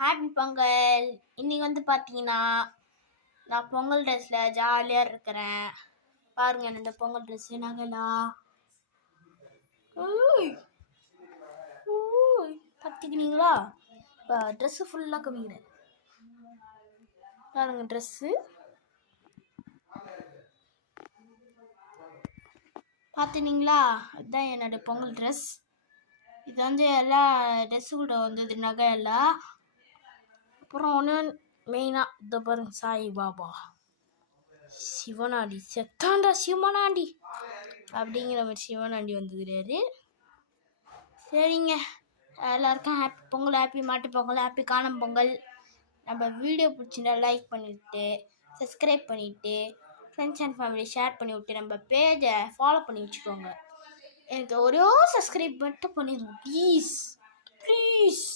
Happy Pongal. இன்னைக்கு வந்து பார்த்தீங்கன்னா நான் பொங்கல் ட்ரெஸ்ஸில் ஜாலியாக இருக்கிறேன். பாருங்க இந்த பொங்கல் ட்ரெஸ்ஸு நகைலாம் பார்த்துக்கினீங்களா? இப்போ ட்ரெஸ்ஸு ஃபுல்லாக கவிக்கிறேன். பாருங்க ட்ரெஸ்ஸு பார்த்துனீங்களா? அதுதான் என்னோடய பொங்கல் ட்ரெஸ். இது வந்து எல்லா ட்ரெஸ்ஸு கூட வந்தது நகை எல்லாம். அப்புறம் ஒன்று மெயினாக இதை பாருங்க, சாய்பாபா சிவனாண்டி செத்தாண்டா சிவனாண்டி அப்படிங்கிற மாதிரி சிவனாண்டி வந்துக்கிறாரு. சரிங்க, எல்லாருக்கும் ஹாப்பி பொங்கல், ஹாப்பி மாட்டு பொங்கல், ஹாப்பி காணும் பொங்கல். நம்ம வீடியோ பிடிச்சிருந்தா லைக் பண்ணிவிட்டு சப்ஸ்கிரைப் பண்ணிவிட்டு ஃப்ரெண்ட்ஸ் அண்ட் ஃபேமிலி ஷேர் பண்ணி விட்டு நம்ம பேஜை ஃபாலோ பண்ணி வச்சுக்கோங்க. எனக்கு ஒரே சப்ஸ்கிரைப் மட்டும் பண்ணிடுங்க ப்ளீஸ் ப்ளீஸ்.